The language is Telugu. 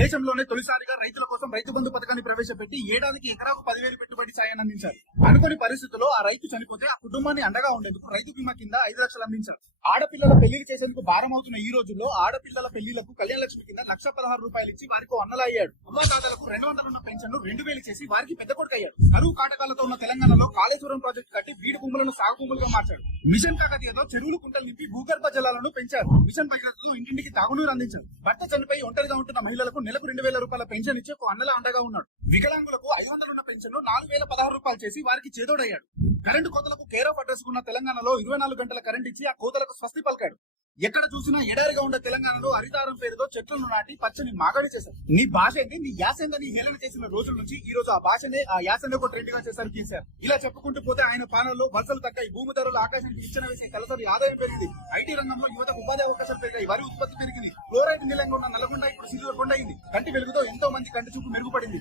దేశంలోనే తొలిసారిగా రైతుల కోసం రైతు బంధు పథకాన్ని ప్రవేశపెట్టి ఏడాదికి ఎకరాకు 10,000 పెట్టుబడి సాయాన్ని అందించారు. అనుకోని పరిస్థితుల్లో ఆ రైతు చనిపోతే ఆ కుటుంబాన్ని అండగా ఉండేందుకు రైతు బీమా కింద 5 లక్షలు అందించారు. ఆడపిల్లల పెళ్లిలు చేసేందుకు భారం అవుతున్న ఈ రోజుల్లో ఆడపిల్లల పెళ్లిలకు కళ్యాణ లక్ష్మి కింద ₹1,16,000 ఇచ్చి వారికి అన్నలా అయ్యాడు. అమ్మాతాతలకు 200 ఉన్న పెన్షన్ 2,000 చేసి వారికి పెద్ద కొడుకు అయ్యాడు. కరువు కాటకాలతో ఉన్న తెలంగాణలో కాళేశ్వరం ప్రాజెక్టు కట్టి బీడు భూములను సాగు భూములుగా మార్చాడు. మిషన్ కాకతీయతో చెరువులు కుంటలు నింపి భూగర్భ జలాలను పెంచారు. మిషన్ భగీరథతో ఇంటింటికి తాగునీరు అందించారు. భర్త చనిపోయి ఒంటరిగా ఉంటున్న మహిళలకు నెలకు ₹2,000 పెన్షన్ ఇచ్చి ఒక అన్నలా అండగా ఉన్నాడు. వికలాంగులకు 500 ఉన్న పెన్షన్ ₹4,016 చేసి వారికి చేదోడయ్యాడు. కరెంటు కోతలకు కేర్ ఆఫ్ అడ్రస్ ఉన్న తెలంగాణలో 24 గంటల కరెంట్ ఇచ్చి ఆ కోతలకు స్వస్తి పలికాడు. ఎక్కడ చూసినా ఎడారిగా ఉన్న తెలంగాణలో హరితారం పేరుతో చెట్లను నాటి పచ్చని మాగాడి చేశారు. నీ భాష ఏంది, నీ యాస ఏందని హేళన చేసిన రోజుల నుంచి ఈ రోజు ఆ భాషనే ఆ యాసనే ఒక ట్రెండ్ గా చేశారు కేసీఆర్. ఇలా చెప్పుకుంటూ పోతే ఆయన పాలనలో వలసలు తగ్గాయి, భూమి ధరలు ఆకాశానికి ఇచ్చిన వేసి తలసరి ఆదాయం పెరిగింది, ఐటీ రంగంలో యువతకు ఉపాధి అవకాశాలు పెరిగాయి, వరి ఉత్పత్తి పెరిగింది, ఫ్లోరైడ్ నిలంగా ఉన్న నల్గొండ ఇప్పుడు సిల్లుకొండ అయింది. కంటి వెలుగుతో ఎంతో మంది కంటి చూపు మెరుగుపడింది.